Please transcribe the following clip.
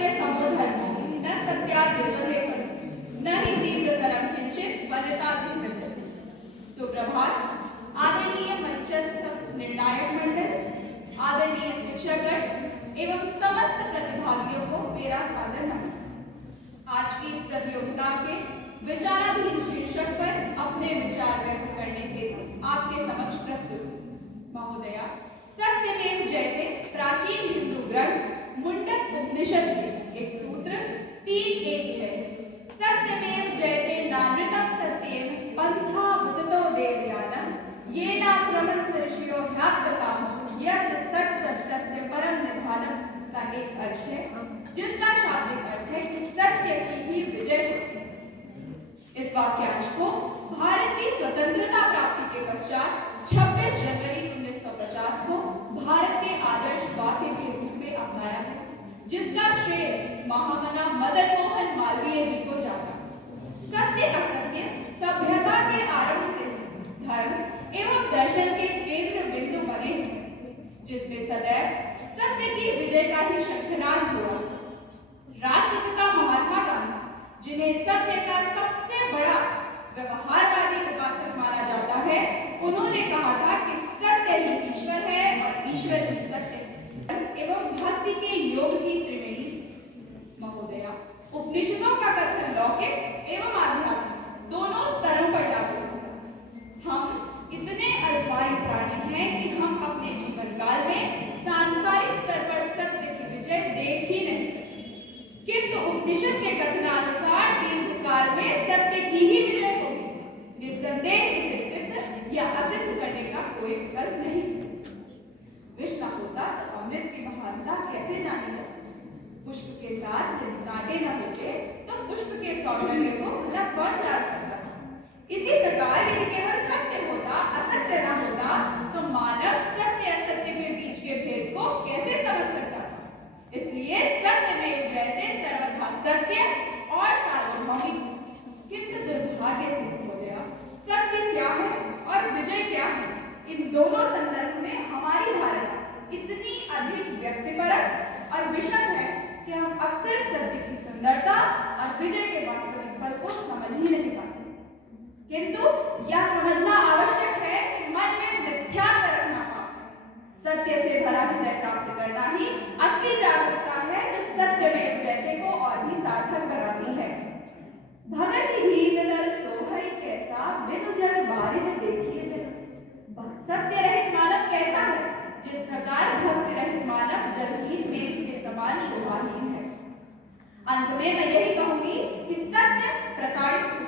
सत्य समोधर्मो न सत्याद्यतरेफल न हि तीव्रतरं किंचित वनिताधिगच्छति। सुप्रभात। आदरणीय मंचस्थ निर्णायक मंडल, आदरणीय शिक्षकगण एवं समस्त प्रतिभागियों को मेरा सादर नमन। आज की इस प्रतियोगिता के विचाराधीन शीर्षक पर अपने विचार व्यक्त करने हेतु आपके समक्ष प्रस्तुत महोदया, सत्यमेव जयते प्राचीन हिंदू ग्रंथ मुंडक उपनिषद के एक सूत्र 3.1.6 सत्यमेव जयते नानृतं सत्येन पंथा विततो देवयानम् येनाक्रमन्त ऋषयो ह्याप्यताम् यत् तत्सत्यस्य परम निधानम् का एक अर्थ है, जिसका शाब्दिक अर्थ है सत्य की ही विजय होती है। इस वाक्यांश को भारत की स्वतंत्रता प्राप्ति के पश्चात 26 जनवरी 1950 को भारत के आदर्श वाक्य के रूप में अपनाया है, जिसका श्रेय महामना मदन मोहन मालवीय जी को जाता। सत्य असत्य सभ्यता के आरंभ से धर्म एवं दर्शन के केंद्र बिंदु बने हैं, जिसमें सदैव सत्य की विजय का ही शंखनाद हुआ। राष्ट्रपिता महात्मा गांधी, जिन्हें सत्य का सबसे बड़ा व्यवहारवादी उपासक माना जाता है, उन्होंने कहा था कि सत्य ही ईश्वर है और ईश्वर ही सत्य है एवं भक्ति के योग की त्रिवेणी। महोदया, उपनिषदों का कथन लौकिक एवं आध्यात्मिक दोनों स्तरों पर लागू होता। हम इतने अल्पायु प्राणी हैं कि हम अपने जीवन काल में सांसारिक स्तर पर सत्य की विजय देख ही नहीं सकते, किंतु उपनिषद के कथनानुसार दीर्घ काल में सत्य की ही विजय होगी। निस्संदेह इसे सिद्ध या असिद्ध करने का कोई विकल्प नहीं। विष न होता तो अमृत की महानता कैसे जानी जाती? पुष्प के साथ यदि कांटे न होते तो पुष्प के सौंदर्य को भला कौन जान सकता था? इसी प्रकार यदि केवल सत्य होता, असत्य न होता, तो मानव सत्य असत्य के बीच के भेद को कैसे समझ सकता था? इसलिए सत्य में जयते सर्वथा सत्य और सार्वभौमिक। किंतु दुर्भाग्य से महोदया, सत्य क्या है और विजय क्या है, इन दोनों संदर्भ में हमारी धारणा इतनी अधिक व्यक्तिपरक और विषम है कि हम अक्सर सत्य की सुंदरता और विजय के वास्तविक फल को समझ ही नहीं पाते। किंतु यह समझना आवश्यक है कि मन में मिथ्या रखना पाप है। सत्य से भरा हृदय प्राप्त करना ही असली जागरूकता है, जो सत्य में जयते को और भी सार्थक बनाती है। भगत हीन नर सोहई कैसा, बिनु जग बारिद देखिए जैसा। सत्य रहित मानव कैसा है? जिस प्रकार भक्ति रहित मानव जलहीन मेघ के समान शोभाहीन है। अंत में मैं यही कहूंगी कि सत्य प्रताड़ित